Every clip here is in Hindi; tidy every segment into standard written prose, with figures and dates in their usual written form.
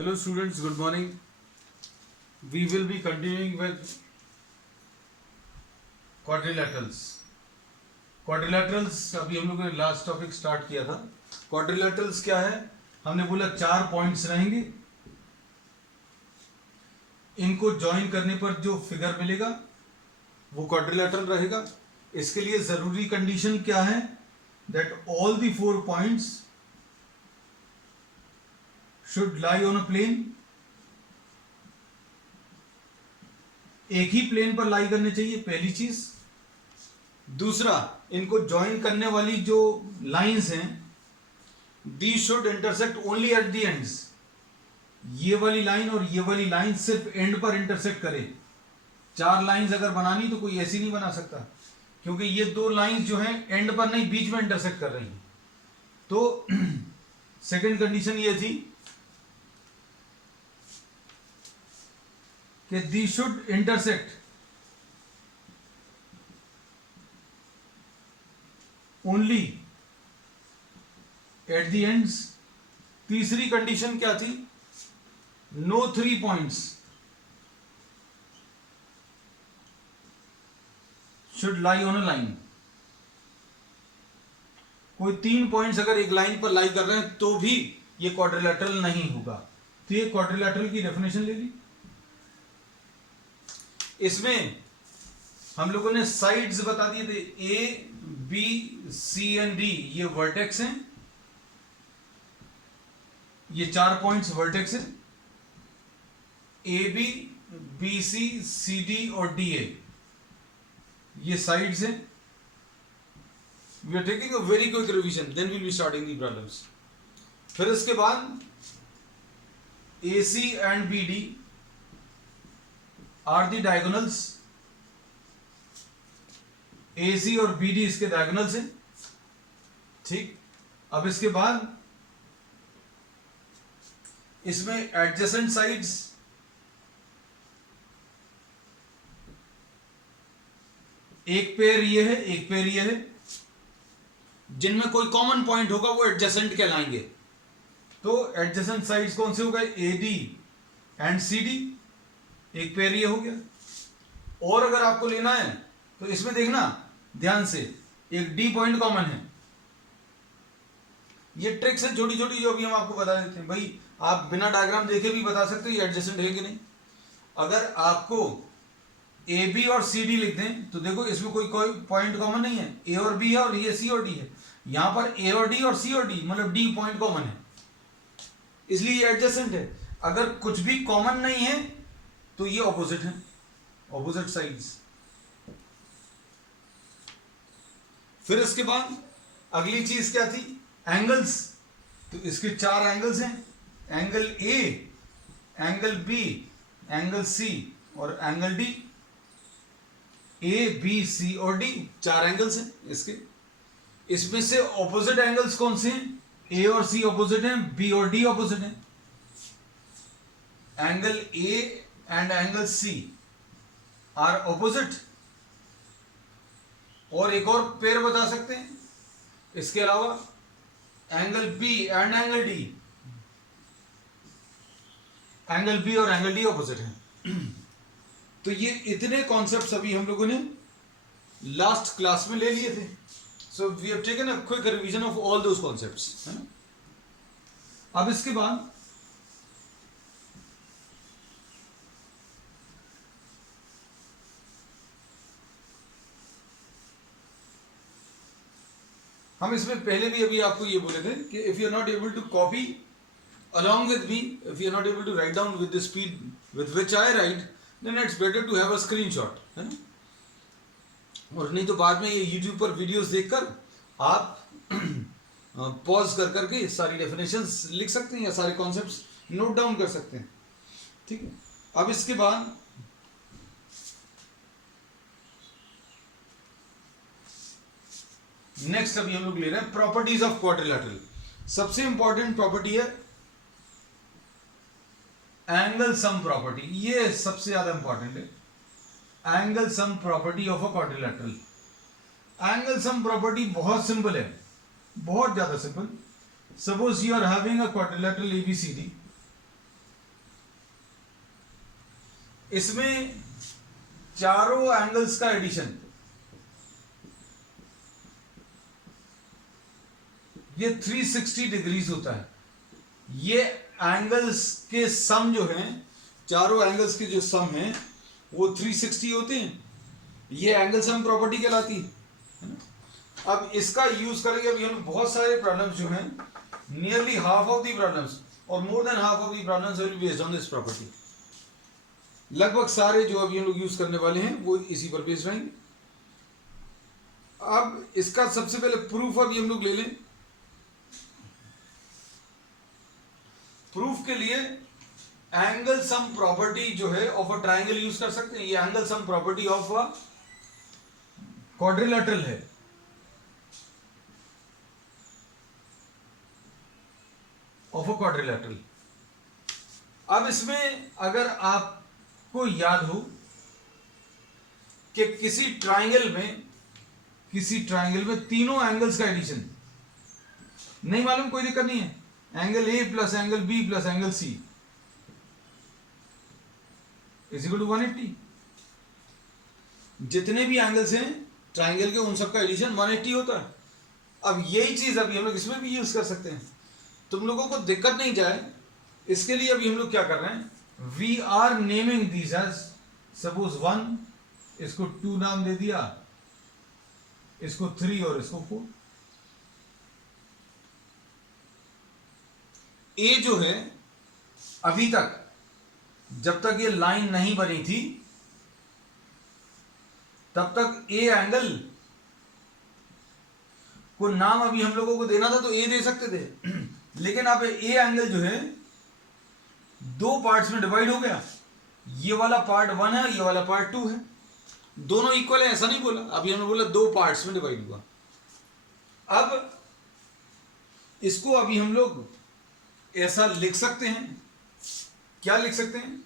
Hello students, good morning. We will be continuing with quadrilaterals. Quadrilaterals अभी हम लोगों ने लास्ट टॉपिक स्टार्ट किया था. Quadrilaterals क्या है? हमने बोला 4 पॉइंट्स रहेंगे. इनको ज्वाइन करने पर जो फिगर मिलेगा वो क्वाड्रिलेटरल रहेगा. इसके लिए जरूरी कंडीशन क्या है? That all the 4 points should lie on a plane. एक ही प्लेन पर लाई करने चाहिए, पहली चीज. दूसरा, इनको ज्वाइन करने वाली जो लाइंस हैं, these should intersect only at the ends. ये वाली लाइन और ये वाली लाइन सिर्फ एंड पर इंटरसेक्ट करे. 4 लाइंस अगर बनानी तो कोई ऐसी नहीं बना सकता, क्योंकि ये 2 लाइंस जो हैं एंड पर नहीं, बीच में इंटरसेक्ट कर रही हैं. तो सेकंड कंडीशन ये थी कि these should intersect only at the ends. तीसरी कंडीशन क्या थी? No 3 points should lie on a line. कोई 3 पॉइंट्स अगर एक लाइन पर लाई कर रहे हैं तो भी ये क्वाड्रिलेटरल नहीं होगा. तो ये क्वाड्रिलेटरल की डेफिनेशन ले ली. इसमें हम लोगों ने साइड्स बता दिए थे. A B C and D ये वर्टेक्स हैं. ये 4 पॉइंट्स वर्टेक्स हैं. A B B C C D और डी ए ये साइड्स हैं. We are taking a very quick revision, then will be starting the problems. फिर इसके बाद A C and B D are the diagonals. A C और बी डी इसके डायगोनल्स हैं. ठीक. अब इसके बाद इसमें एडजेसेंट साइड्स एक पेयर ये है, एक पेयर ये है. जिनमें कोई कॉमन पॉइंट होगा वो एडजेसेंट कहलाएंगे. तो एडजेसेंट साइड्स कौन से हो गए? A D and C D. एक पेयर ये हो गया. और अगर आपको लेना है तो इसमें देखना ध्यान से, एक डी पॉइंट कॉमन है. ये ट्रिक्स है छोटी छोटी जो अभी हम आपको बता देते हैं. भाई आप बिना डायग्राम देखे भी बता सकते हो ये एडजेसेंट है कि नहीं. अगर आपको ए बी और सी डी लिख दें तो देखो इसमें कोई पॉइंट कॉमन नहीं है. ए और बी है और ये सी और डी है. यहां पर ए और डी और सी और डी मतलब डी पॉइंट कॉमन है, इसलिए ये एडजेसेंट है. अगर कुछ भी कॉमन नहीं है तो ये ऑपोजिट है, ऑपोजिट साइड्स. फिर इसके बाद अगली चीज क्या थी? एंगल्स. तो इसके 4 एंगल्स हैं. Angle A, angle B, angle C और angle D. A B C और डी 4 एंगल्स हैं इसके. इसमें से ऑपोजिट एंगल्स कौन से हैं? ए और सी ऑपोजिट हैं, बी और डी ऑपोजिट हैं. Angle A and angle C are opposite. और एक और पेयर बता सकते हैं इसके अलावा, angle B and angle D. Angle B और एंगल D ऑपोजिट हैं. तो ये इतने कॉन्सेप्ट्स अभी हम लोगों ने लास्ट क्लास में ले लिए थे. So we have taken a quick revision of all those concepts, है ना. अब इसके बाद हम इसमें पहले भी अभी आपको ये बोले थे कि if you are not able to copy along with me, if you are not able to write down with the speed with which I write, then it's better to have a screenshot, है ना. और नहीं तो बाद में ये YouTube पर वीडियोस देखकर आप पॉज कर करके सारी डेफिनेशंस लिख सकते हैं या सारे कॉन्सेप्ट्स नोट डाउन कर सकते हैं. ठीक है. अब इसके बाद नेक्स्ट अभी हम लोग ले रहे हैं प्रॉपर्टीज ऑफ क्वाड्रिलेटरल. सबसे इंपॉर्टेंट प्रॉपर्टी है एंगल सम प्रॉपर्टी. ये सबसे ज्यादा इंपॉर्टेंट है. Angle sum property of a quadrilateral. Angle sum property बहुत सिंपल है, बहुत ज्यादा simple. Suppose you are having a quadrilateral ABCD इसमें चारों एंगल्स का एडिशन, ये 360 डिग्रीज होता है। ये एंगल्स के सम जो हैं, चारों एंगल्स के जो सम हैं वो 360 होते हैं। ये एंगल सम प्रॉपर्टी कहलाती है ना। अब इसका यूज करेंगे। अभी हम बहुत सारे प्रॉब्लम्स जो हैं, nearly half of the problems और more than half of the problems will be based on this property. लगभग सारे जो अभी हम लोग यूज करने वाले हैं वो इसी पर बेस्ड रहेंगे। अब इसका सबसे पहले प्रूफ अभी हम लोग ले लें। प्रूफ के लिए एंगल सम प्रॉपर्टी जो है ऑफ अ ट्राइंगल यूज कर सकते हैं। ये angle sum property of a quadrilateral है। Of a quadrilateral. अब इसमें अगर आपको याद हो कि किसी ट्राइंगल में तीनों एंगल्स का एडिशन, नहीं मालूम, कोई दिक्कत नहीं है। Angle A plus angle B plus angle C is equal to 180। जितने भी एंगल्स हैं ट्राइंगल के उन सबका एडिशन 180 होता है। अब यही चीज अभी हम लोग इसमें भी यूज कर सकते हैं। तुम लोगों को दिक्कत नहीं जाए इसके लिए अभी हम लोग क्या कर रहे हैं, we are naming these as suppose 1, इसको 2 नाम दे दिया, इसको 3 और इसको 4। ए जो है अभी तक जब तक ये लाइन नहीं बनी थी तब तक ए एंगल को नाम अभी हम लोगों को देना था तो ए दे सकते थे। लेकिन अब ए एंगल जो है 2 पार्ट्स में डिवाइड हो गया। ये वाला पार्ट 1 है, ये वाला पार्ट 2 है। दोनों इक्वल है ऐसा नहीं बोला, अभी हमने बोला 2 पार्ट्स में डिवाइड हुआ। अब इसको अभी हम लोग ऐसा लिख सकते हैं। क्या लिख सकते हैं,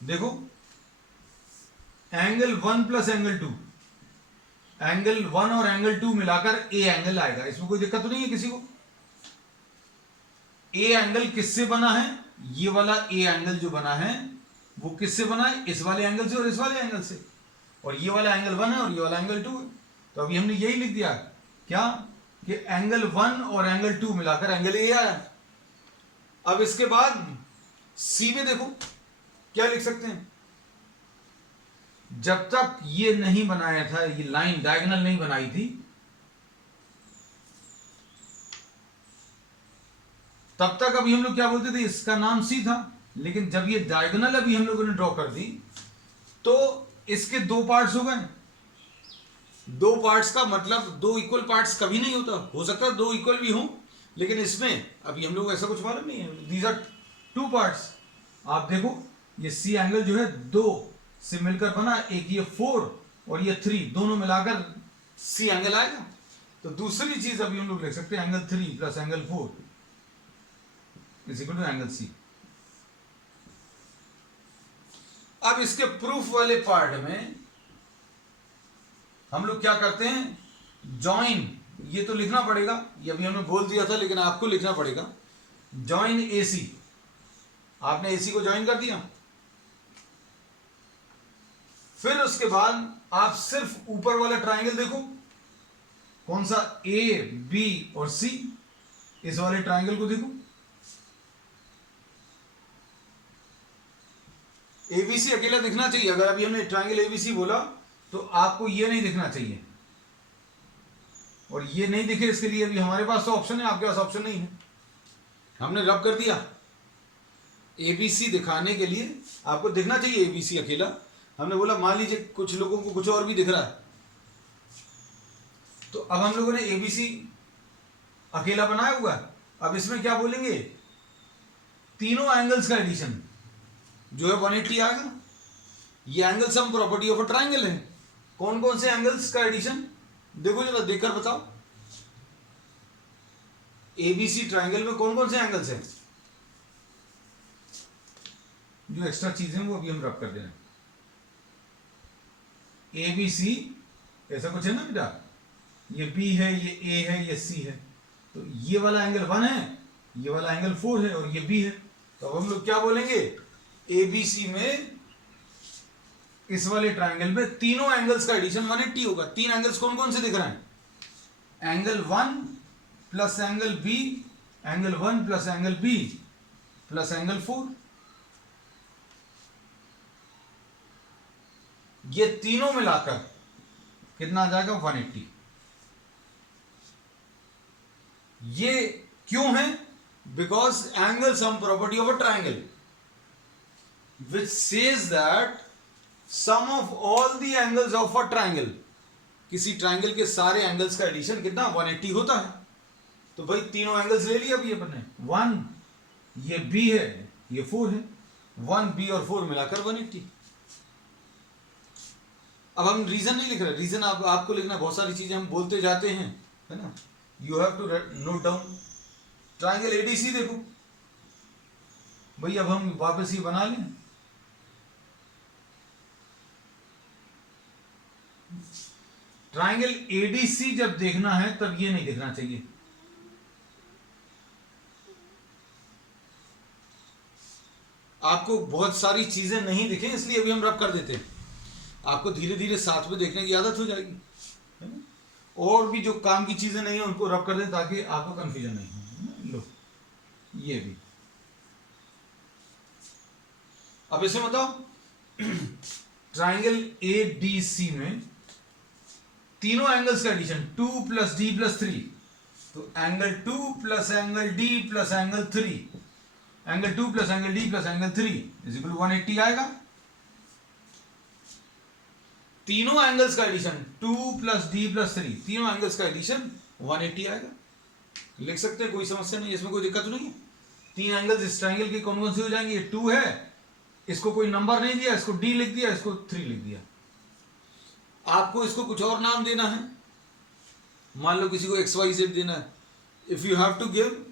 देखो, एंगल 1 प्लस एंगल 2, एंगल 1 और एंगल 2 मिलाकर ए एंगल आएगा। इसमें कोई दिक्कत तो नहीं है किसी को। ए एंगल किससे बना है, ये वाला ए एंगल जो बना है वो किससे बना है, इस वाले एंगल से और इस वाले एंगल से। और ये वाला एंगल 1 है और ये वाला एंगल 2 है। तो अभी हमने यही लिख दिया क्या कि एंगल 1 और एंगल 2 मिलाकर एंगल ए आया। अब इसके बाद सी में देखो क्या लिख सकते हैं, जब तक ये नहीं बनाया था, ये लाइन डायगोनल नहीं बनाई थी, तब तक अभी हम लोग क्या बोलते थे, इसका नाम सी था। लेकिन जब ये डायगोनल अभी हम लोगों ने ड्रॉ कर दी तो इसके 2 पार्ट्स हो गए। 2 पार्ट्स का मतलब 2 इक्वल पार्ट्स कभी नहीं होता। हो सकता है 2 इक्वल भी हों, लेकिन इसमें अभी हम लोग ऐसा कुछ मालूम नहीं है। These are 2 parts. आप देखो ये सी एंगल जो है 2 से मिलकर बना, एक ये 4 और ये 3, दोनों मिलाकर सी एंगल आएगा। तो दूसरी चीज अभी हम लोग लिख सकते हैं, angle 3 plus angle 4 is equal to angle C. अब इसके प्रूफ वाले पार्ट में हम लोग क्या करते हैं, जॉइन, ये तो लिखना पड़ेगा, ये अभी हमने बोल दिया था लेकिन आपको लिखना पड़ेगा। जॉइन एसी, आपने एसी को ज्वाइन कर दिया। फिर उसके बाद आप सिर्फ ऊपर वाला ट्राइंगल देखो, कौन सा, ए बी और सी, इस वाले ट्राइंगल को देखो। एबीसी अकेला दिखना चाहिए। अगर अभी हमने ट्राइंगल एबीसी बोला तो आपको ये नहीं दिखना चाहिए, और ये नहीं दिखे इसके लिए अभी हमारे पास तो ऑप्शन है, आपके पास ऑप्शन नहीं है। हमने रब कर दिया एबीसी दिखाने के लिए, आपको दिखना चाहिए एबीसी अकेला। हमने बोला मान लीजिए कुछ लोगों को कुछ और भी दिख रहा है, तो अब हम लोगों ने एबीसी अकेला बनाया हुआ है। अब इसमें क्या बोलेंगे, तीनों एंगल्स का एडिशन जो है 180 आएगा। ये angle sum property of a triangle है। कौन कौन से एंगल्स का एडिशन, देखो जरा देखकर बताओ। एबीसी ट्राइंगल में कौन कौन से एंगल्स हैं, जो एक्स्ट्रा चीजें वो अभी हम रब कर दे रहे हैं। एबीसी ऐसा कुछ है ना बेटा, ये बी है, ये ए है, ये सी है। तो ये वाला एंगल 1 है, ये वाला एंगल 4 है और ये बी है। तो अब हम लोग क्या बोलेंगे, एबीसी में इस वाले ट्राइंगल में तीनों एंगल्स का एडिशन 180 होगा। तीन एंगल्स कौन कौन से दिख रहे हैं, angle 1 plus angle B, angle 1 plus angle B plus angle 4, ये तीनों मिलाकर कितना आ जाएगा 180। ये क्यों है, because angle sum property of a triangle which says that sum of all the angles of a triangle, किसी ट्राइंगल के सारे एंगल्स का एडिशन कितना 180 होता है। तो भाई तीनों एंगल्स ले लिया अभी अपन ने, 1 ये बी है, ये 4 है, 1 बी और 4 मिलाकर 180। अब हम रीजन नहीं लिख रहे, रीजन आपको लिखना, बहुत सारी चीजें हम बोलते जाते हैं, है ना, you have to note down. Triangle ADC देखो भाई, अब हम वापस ही बना लें। ट्राइंगल एडीसी जब देखना है तब ये नहीं देखना चाहिए, आपको बहुत सारी चीजें नहीं दिखें इसलिए अभी हम रब कर देते हैं, आपको धीरे धीरे साथ में देखने की आदत हो जाएगी, है ना? और भी जो काम की चीजें नहीं है उनको रब कर दें ताकि आपको कंफ्यूजन नहीं हो। लो ये भी, अब इसे बताओ ट्राइंगल एडीसी में तीनों एंगल्स का एडिशन 2 प्लस डी प्लस 3, तो angle 2 plus angle D plus angle 3, angle 2 plus angle D plus angle 3 is equal to 180 आएगा। तीनों एंगल्स का एडिशन 2 प्लस डी प्लस 3, तीनों एंगल्स का एडिशन 180 आएगा। लिख सकते हैं, कोई समस्या नहीं, इसमें कोई दिक्कत नहीं है। तीन एंगल्स इस ट्राइंगल के कौन कौन से हो जाएंगे, ये 2 है, इसको कोई नंबर नहीं दिया, इसको डी लिख दिया, इसको 3 लिख दिया। आपको इसको कुछ और नाम देना है, मान लो किसी को XYZ देना है, if you have to give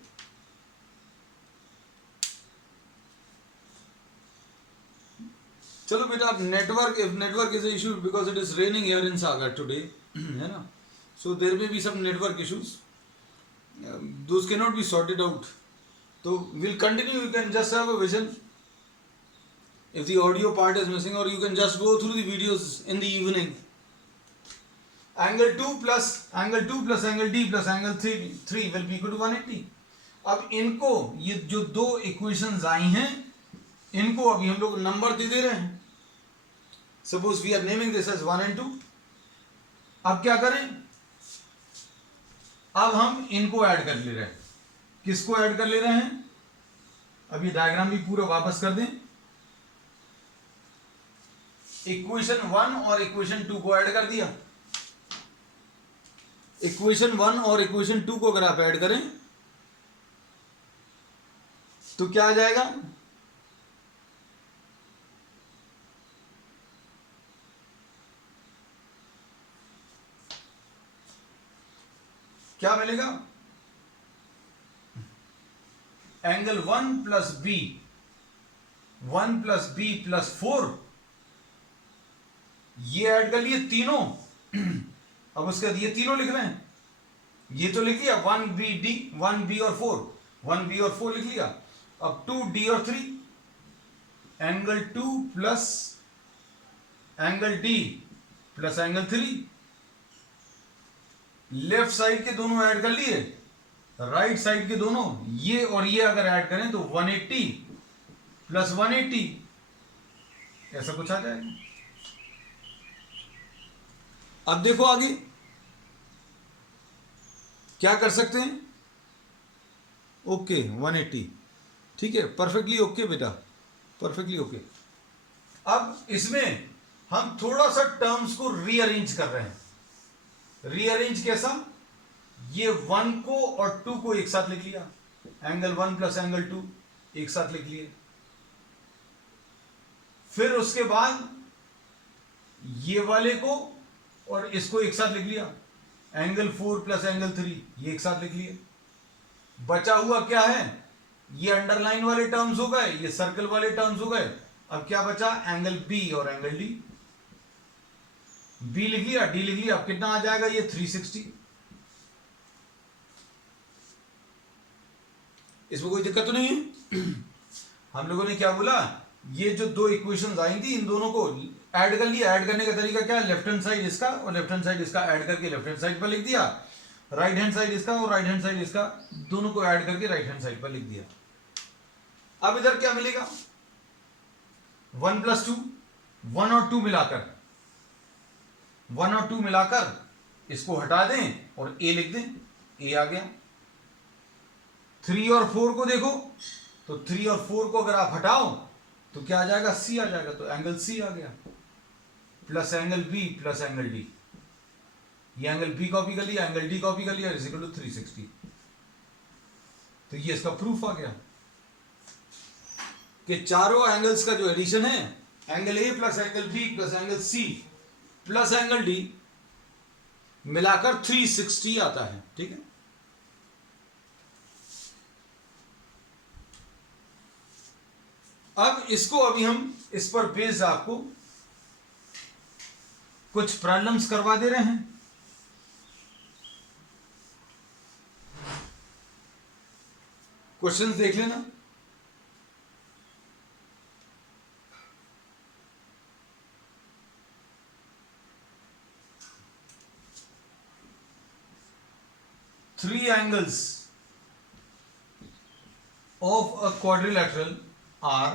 चलो बेटा, आप network, if network is issue because it is raining here in Sagar today, है ना, so there may be some network issues, those can not be sorted out, तो will continue, you can just have a vision if the audio part is missing, or you can just go through the videos in the evening. Angle 2 plus angle D plus angle 3 will be equal to 180. अब इनको, ये जो दो इक्वेशंस आई हैं, इनको अभी हम लोग नंबर दे रहे हैं। Suppose we are naming this as 1 and 2। अब क्या करें, अब हम इनको ऐड कर ले रहे हैं। किसको ऐड कर ले रहे हैं, अब ये डायग्राम भी पूरा वापस कर दें। इक्वेशन 1 और इक्वेशन 2 को ऐड कर दिया। इक्वेशन 1 और इक्वेशन 2 को अगर आप ऐड करें तो क्या आ जाएगा, क्या मिलेगा, angle 1 plus B, 1 plus B plus 4, ये ऐड कर लिए तीनों। अब उसके बाद ये तीनों लिख रहे हैं, ये तो लिख लिया 1b d, 1b और 4, 1b और 4 लिख लिया। अब 2d और 3, angle 2 plus angle d plus angle 3, left side के दोनों ऐड कर लिए, राइट साइड के दोनों, ये और ये अगर ऐड करें तो 180 प्लस 180, ऐसा कुछ आ जाएगा। अब देखो आगे क्या कर सकते हैं, ओके 180, ठीक है, परफेक्टली ओके बेटा, परफेक्टली ओके। अब इसमें हम थोड़ा सा टर्म्स को रीअरेंज कर रहे हैं। रीअरेंज कैसा, ये 1 को और 2 को एक साथ लिख लिया, एंगल 1 प्लस एंगल 2 एक साथ लिख लिए। फिर उसके बाद ये वाले को और इसको एक साथ लिख लिया, एंगल 4 प्लस एंगल 3 ये एक साथ लिख लिए। बचा हुआ क्या है, ये अंडरलाइन वाले टर्म्स हो गए, ये सर्कल वाले टर्म्स हो गए। अब क्या बचा, एंगल बी और एंगल डी। बी लिख लिया, डी लिख लिया, अब कितना आ जाएगा, ये 360। इसमें कोई दिक्कत तो नहीं है। हम लोगों ने क्या बोला, ये जो दो इक्वेशंस आई थी इन दोनों को ऐड कर लिया। ऐड करने का तरीका क्या है, लेफ्ट हैंड साइड इसका और लेफ्ट हैंड साइड इसका ऐड करके लेफ्ट हैंड साइड पर लिख दिया, राइट हैंड साइड इसका और राइट हैंड साइड इसका, दोनों को ऐड करके राइट हैंड साइड पर लिख दिया। अब इधर क्या मिलेगा, 1 + 2, 1 और 2 मिलाकर, 1 और 2 मिलाकर इसको हटा दें और a लिख दें, a आ गया। 3 और 4 को देखो तो 3 और 4 को अगर आप हटाओ तो क्या आ जाएगा, c आ जाएगा, तो एंगल c आ गया, plus angle b plus angle d। ये एंगल b कॉपी कर लिया, एंगल d कॉपी कर लिया, इज इक्वल टू 360। तो ये इसका प्रूफ आ गया कि चारों एंगल्स का जो एडिशन है, angle a plus angle b plus angle c plus angle d मिलाकर 360 आता है। ठीक है, अब इसको अभी हम इस पर बेस्ड आपको कुछ प्रॉब्लम्स करवा दे रहे हैं। क्वेश्चंस देख लेना। Three angles of a quadrilateral are,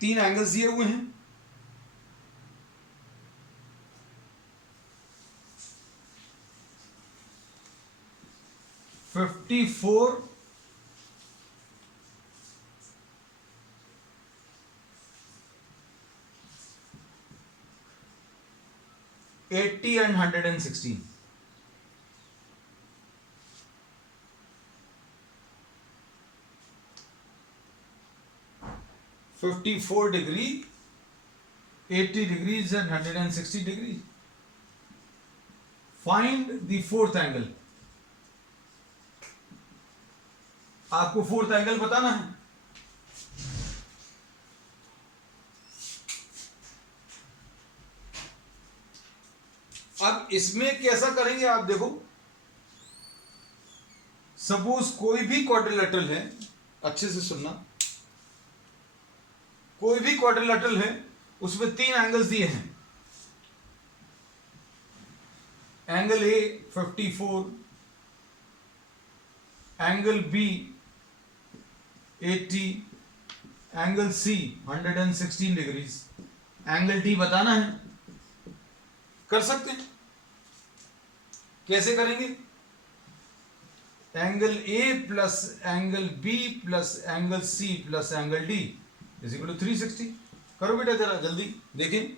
तीन एंगल्स दिए हुए हैं, $54, 80 and 116। $54 degree, 80 degrees and 160 degrees. Find the fourth angle. आपको फोर्थ एंगल बताना है। अब इसमें कैसा करेंगे आप देखो, सपोज कोई भी क्वाड्रिलेटरल है, अच्छे से सुनना, कोई भी क्वाड्रिलेटरल है, उसमें तीन एंगल्स दिए हैं, angle A 54, angle B 80, angle C 116 degrees, angle D बताना है। कर सकते हैं, कैसे करेंगे, angle A plus angle B plus angle C plus angle D is equal to 360। करो बेटा जरा जल्दी देखें।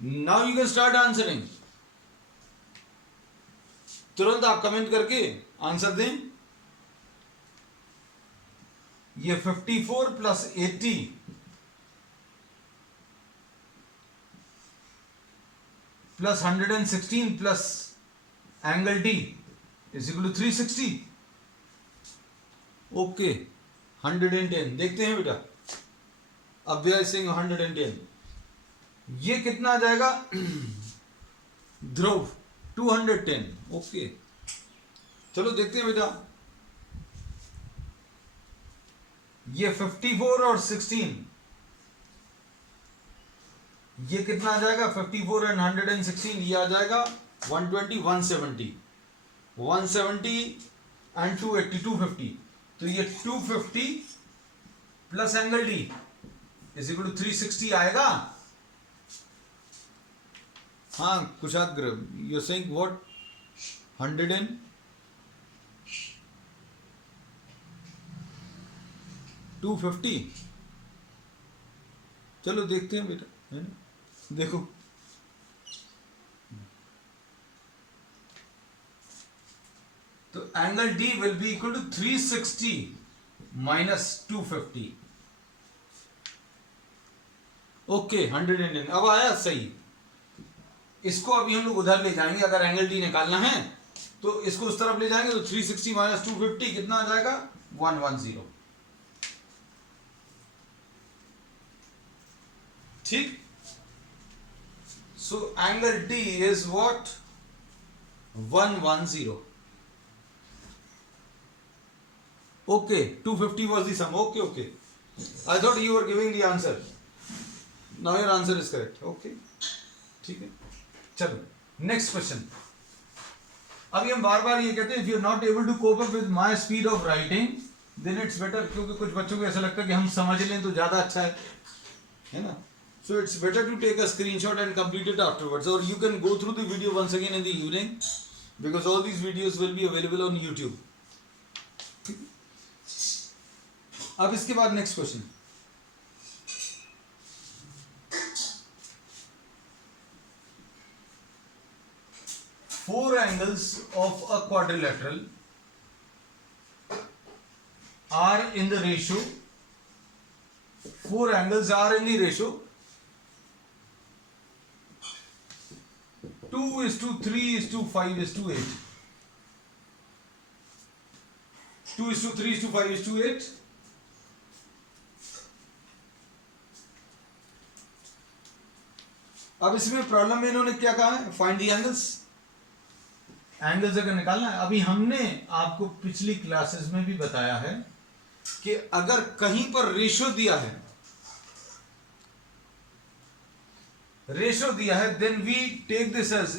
Now you can start answering. तुरंत आप कमेंट करके आंसर दें। ये 54 plus 80 plus 116 plus angle D is equal to 360। Okay, 110 देखते हैं बेटा। अभ्यास सिंह 110, ये कितना आ जाएगा ध्रुव 210। ओके, चलो देखते हैं बेटा। ये 54 और 16, ये कितना आ जाएगा, 54 एंड 116, ये आ जाएगा 120, 170, 170 एंड 280, 250। तो ये 250 plus angle D is equal to 360 आएगा। हाँ Kushagra, you are saying what, 250। चलो देखते हैं बेटा, है ना, देखो तो angle D will be equal to 360 minus 250। Okay, 110 अब आया सही। इसको अभी हम लोग उधर ले जाएंगे, अगर एंगल डी निकालना है तो इसको उस तरफ ले जाएंगे, तो 360 माइनस 250 कितना आ जाएगा, 110। ठीक, so angle D is what, 110। Okay, 250 was the sum. Okay, okay. I thought you were giving the answer. Now your answer is correct. Okay, ठीक है. चलो, next question. अभी हम बार बार ये कहते हैं if you are not able to cope up with my speed of writing, then it's better, क्योंकि कुछ बच्चों को ऐसा लगता है कि हम समझ लें तो ज़्यादा अच्छा है ना? So it's better to take a screenshot and complete it afterwards, or you can go through the video once again in the evening, because all these videos will be available on YouTube. अब इसके बाद next question. Four angles of a quadrilateral are in the ratio. Four angles are in the ratio 2:3:5:8. 2:3:5:8. अब इसमें प्रॉब्लम में इन्होंने क्या कहा है? Find the angles. एंगल्स अगर निकालना है, अभी हमने आपको पिछली क्लासेस में भी बताया है कि अगर कहीं पर रेशो दिया है, then we take this as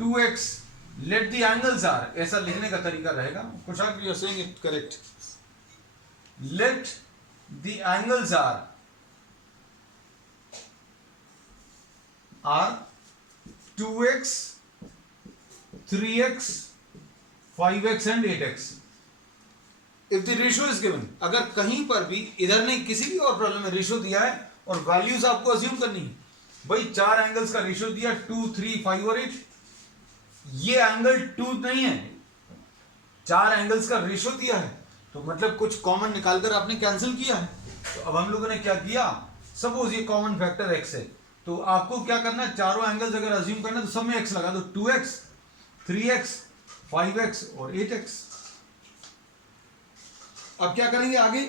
2x, let the angles are, ऐसा लिखने का तरीका रहेगा. Kushak, you are saying it correct. Let the angles are 2x, 3x, 5x and 8x. If the ratio is given, अगर कहीं पर भी, इधर नहीं, किसी भी और प्रॉब्लम में रेशियो दिया है और वैल्यूज आपको अज्यूम करनी है. भाई चार एंगल्स का रेशियो दिया 2, 3, 5 और 8. ये एंगल 2 नहीं है, चार एंगल्स का रेशियो दिया है, तो मतलब कुछ कॉमन निकालकर आपने कैंसिल किया है. तो अब हम लोगों ने क्या किया, सपोज ये कॉमन फैक्टर x है, तो आपको क्या करना है, चारों एंगल्स अगर अज्यूम करना है तो सब में x लगा दो. 2x, 3x, 5x और 8x. अब क्या करेंगे आगे,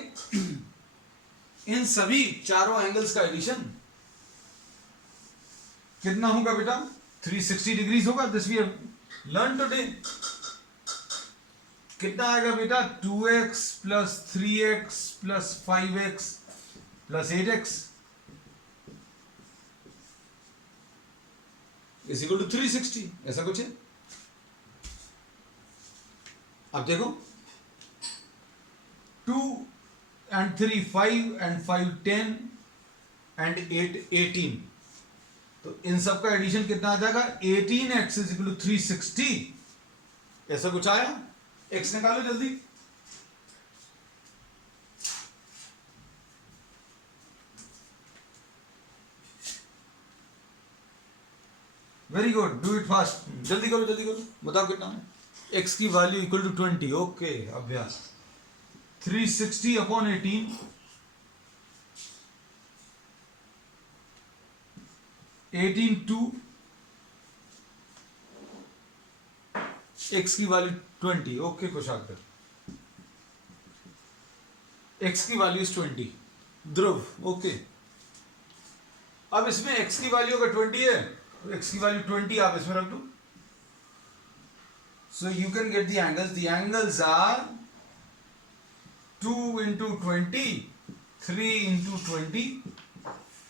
इन सभी चारों एंगल्स का एडिशन कितना होगा बेटा? 360 डिग्रीज होगा. This we have learn today. कितना आएगा बेटा? 2x plus 3x plus 5x plus 8x is equal to 360. ऐसा कुछ है. अब देखो, 2 and 3 5 and 5 10 and 8 18. तो इन सब का एडिशन कितना आ जाएगा? 18x is equal to 360. ऐसा कुछ आया? x निकालो जल्दी. Very good, do it fast. जल्दी करो जल्दी करो, बताओ कितना है. x की वैल्यू इक्वल टू 20. ओके, अभ्यास. 360 अपॉन 18, 18 2, x की वैल्यू 20. ओके कुशाकर, x की वैल्यू 20. ध्रुव, ओके. अब इसमें x की वैल्यू अगर 20 है तो x की वैल्यू 20 आप इसमें रख दो. So you can get the angles. The angles are 2 into 20, 3 into 20,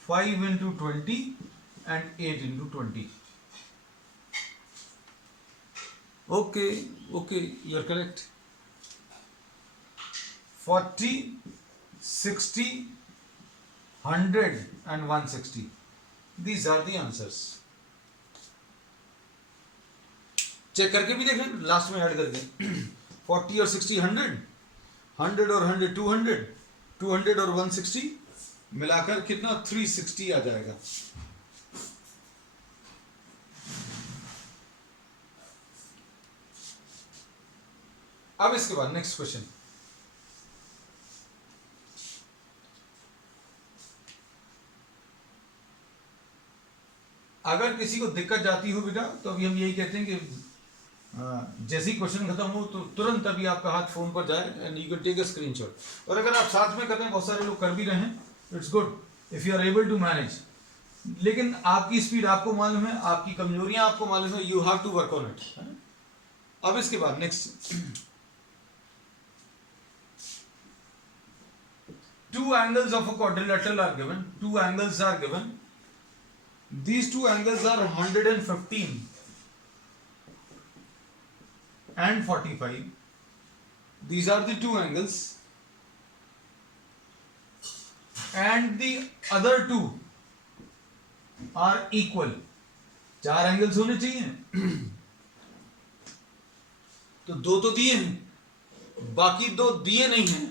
5 into 20 and 8 into 20. Okay, okay, you are correct. 40, 60, 100 and 160. These are the answers. Check करके भी देख लें, लास्ट में ऐड करके. 40 और 60 100, 100 और 100 200, 200 और 160 मिलाकर कितना? 360 आ जाएगा. अब इसके बाद नेक्स्ट क्वेश्चन. अगर किसी को दिक्कत जाती हो बेटा, तो अभी हम यही कहते हैं कि जैसे ही क्वेश्चन खत्म हो तो तुरंत अभी आपका हाथ फोन पर जाए and you can take a screenshot. और अगर आप साथ में करते हैं, बहुत सारे लोग कर भी रहे हैं, it's good if you are able to manage. लेकिन आपकी स्पीड आपको मालूम है, आपकी कमजोरियां आपको मालूम है, you have to work on it. अब इसके बाद next, two angles of a quadrilateral are given. Two angles are given. These two angles are 115 and 45. These are the two angles. And the other two are equal. चार एंगल्स होने चाहिए. तो दो तो दिए हैं, बाकी दो दिए नहीं हैं,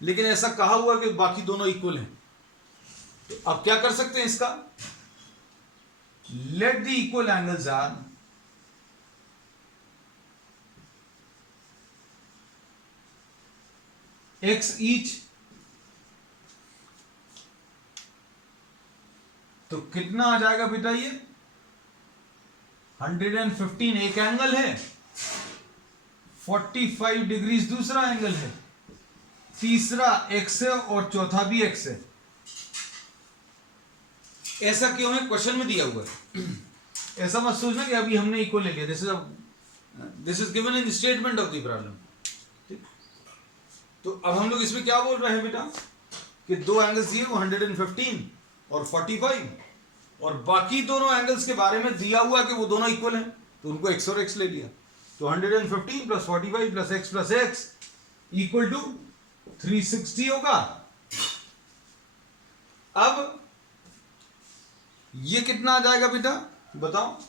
लेकिन ऐसा कहा हुआ कि बाकी दोनों इक्वल हैं. तो अब क्या कर सकते हैं इसका? Let the equal angles are x each. तो कितना आ जाएगा बेटा? ये 115 एक एंगल है, 45 डिग्रीज दूसरा एंगल है, तीसरा x है और चौथा भी x है. ऐसा क्यों है? क्वेश्चन में दिया हुआ है. ऐसा मत सोचना कि अभी हमने इक्वल ले लिया. This is given in statement of the problem. तो अब हम लोग इसमें क्या बोल रहे हैं बेटा? कि दो एंगल्स दिए, वो 115 और 45, और बाकी दोनों एंगल्स के बारे में दिया हुआ कि वो दोनों इक्वल हैं, तो उनको x और x ले लिया. तो 115 plus 45 plus x equal to 360 होगा. अब ये कितना आ जाएगा बेटा? बताओ.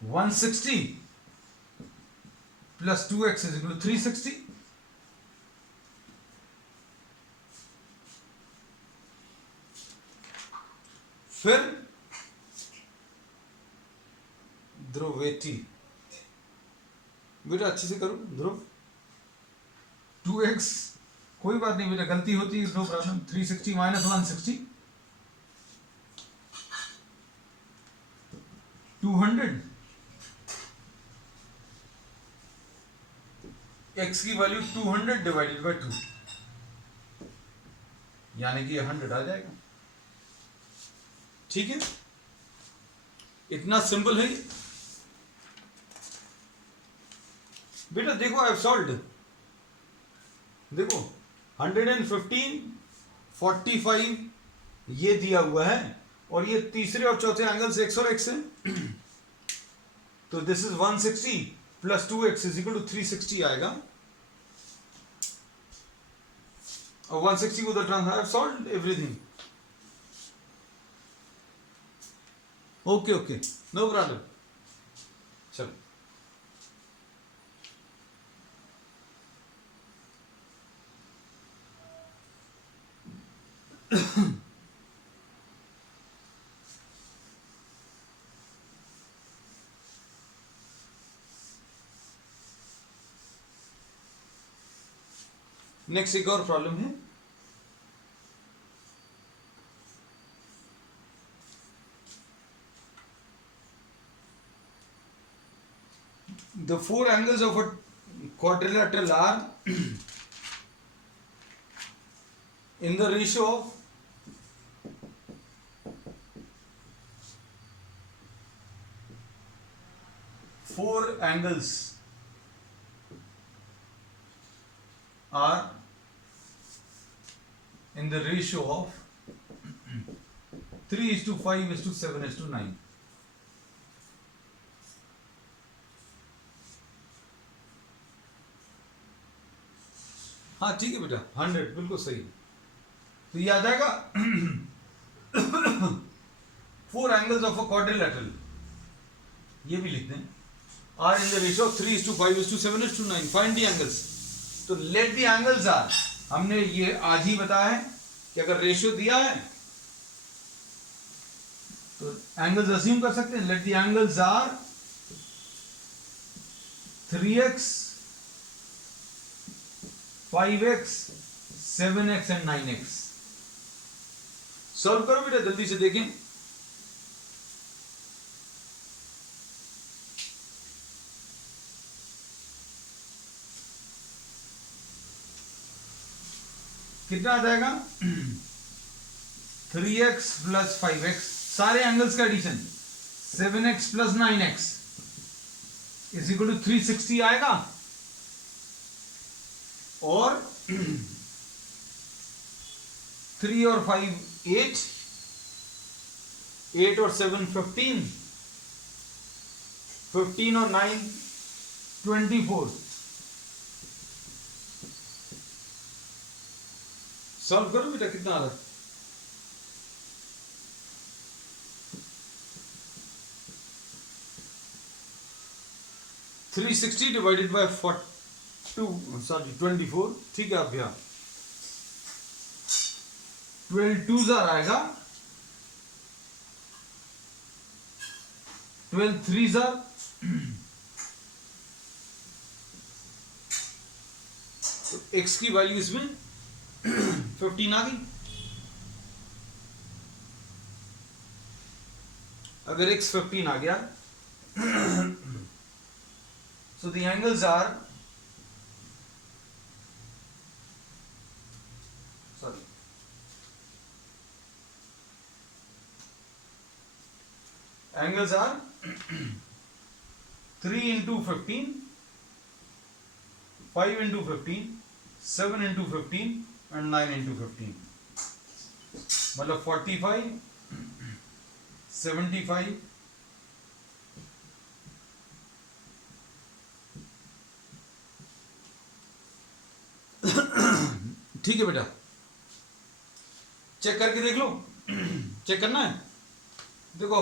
160 plus 2x is equal to 360. फिर ध्रुवेटी. बेटा अच्छे से करो. ध्रुव 2x, कोई बात नहीं बेटा, गलती होती है, नो प्रॉब्लम. 360 माइनस 160 200. x की वैल्यू 200 डिवाइडेड बाय 2, यानी कि 100 आ जाएगा. ठीक है, इतना सिंपल है बेटा. देखो आई हैव सॉल्व्ड. देखो 115 45 ये दिया हुआ है, और ये तीसरे और चौथे एंगल्स x और x है. तो this is 160 plus 2x is equal to 360 आएगा. और 160 को द ट्रांस. I have solved everything. Okay okay, no problem. चलो नेक्स्ट एक और प्रॉब्लम है. The four angles of a quadrilateral are in the ratio of four angles are in the ratio of 3:5:7:9. हाँ ठीक है बेटा, 100 बिल्कुल सही. तो ये आ जाएगा 4 angles of a quadrilateral, ये भी लिखते हैं, are in the ratio of 3:5:7:9. Find the angles. तो let the angles are, हमने ये आज ही बताया है कि अगर रेशियो दिया है तो एंगल्स अज्यूम कर सकते हैं. let the angles are 3x 5x 7x and 9x. Solve करो बेटा, जल्दी से देखें. कितना आ जाएगा? 3x प्लस 5x, सारे एंगल्स का addition, 7x plus 9x is equal to 360 आएगा. और 3 और 5 8, 8 और 7 15, 15 और 9 24। सॉल्व करो बेटा, कितना आ रहा है? 360 डिवाइडेड बाय 24। ठीक है, अब यहाँ 12 2 आएगा, 12 3 तो x की वैल्यू इसमें 15 आ गई। अगर x 15 आ गया, so the angles are, sorry, angles are 3 into 15, 5 into 15, 7 into 15 and 9 into 15, मतलब 45, 75, ठीक है बेटा, चेक करके देख लो। चेक करना है, देखो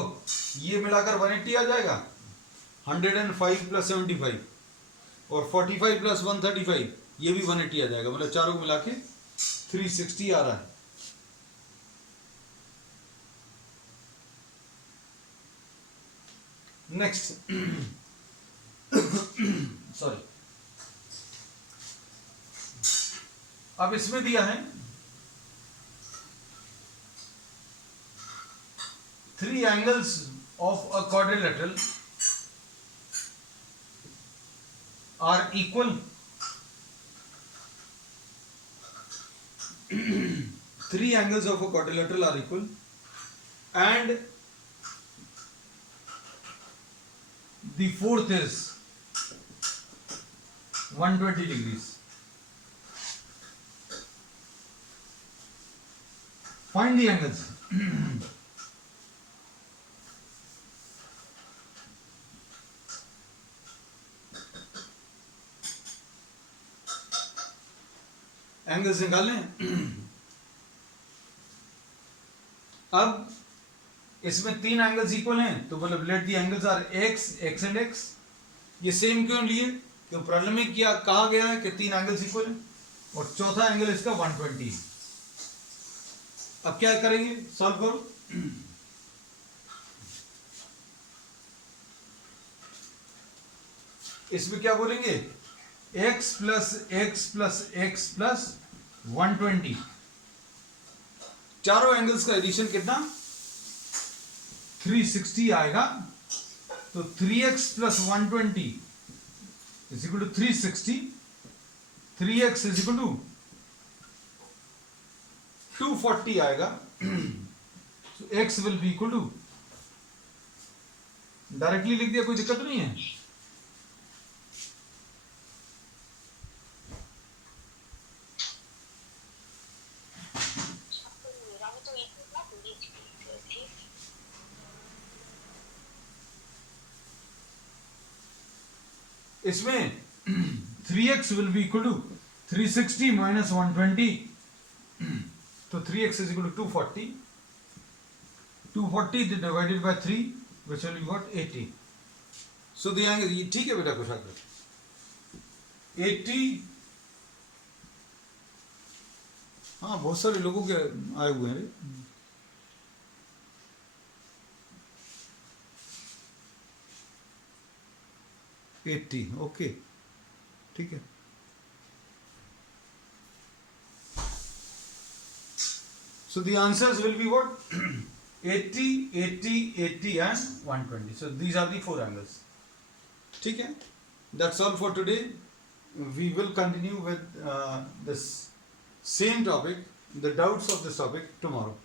ये मिलाकर 180 आ जाएगा, 105 प्लस 75 और 45 प्लस 135, ये भी 180 आ जाएगा, मतलब चारों को मिला के 360 आ रहा है। नेक्स्ट, सॉरी, अब इसमें दिया है 3 angles of a quadrilateral are equal. 3 angles of a quadrilateral are equal and the fourth is 120 degrees. Find the angles. Angles निकाल लें। अब इसमें 3 एंगल्स इक्वल हैं, तो मतलब let the angles are x, x and x. ये सेम क्यों लिए? क्यों प्रॉब्लम में क्या कहा गया है कि 3 एंगल्स इक्वल हैं और चौथा एंगल इसका 120। अब क्या करेंगे, सॉल्व करो। इसमें क्या बोलेंगे, x plus x plus x plus 120, चारों एंगल्स का एडिशन कितना, 360 आएगा। तो 3x plus 120 is equal to 360, 3x is equal to 240 आएगा। so x will be equal to, directly लिख दिया, कोई दिक्कत नहीं है। इसमें 3x will be equal to 360 minus 120, तो 3x is equal to 240, 240 divided by 3 which will be what 80। So the angle, ठीक है बेटा, कुछ आगे 80। हाँ, बहुत सारे लोगों के आए हुए हैं। एट्टी, ओके, ठीक है। So the answers will be what? 80, 80, 80 and 120. So these are the 4 angles. ठीक है? That's all for today. We will continue with this same topic, the doubts of this topic tomorrow.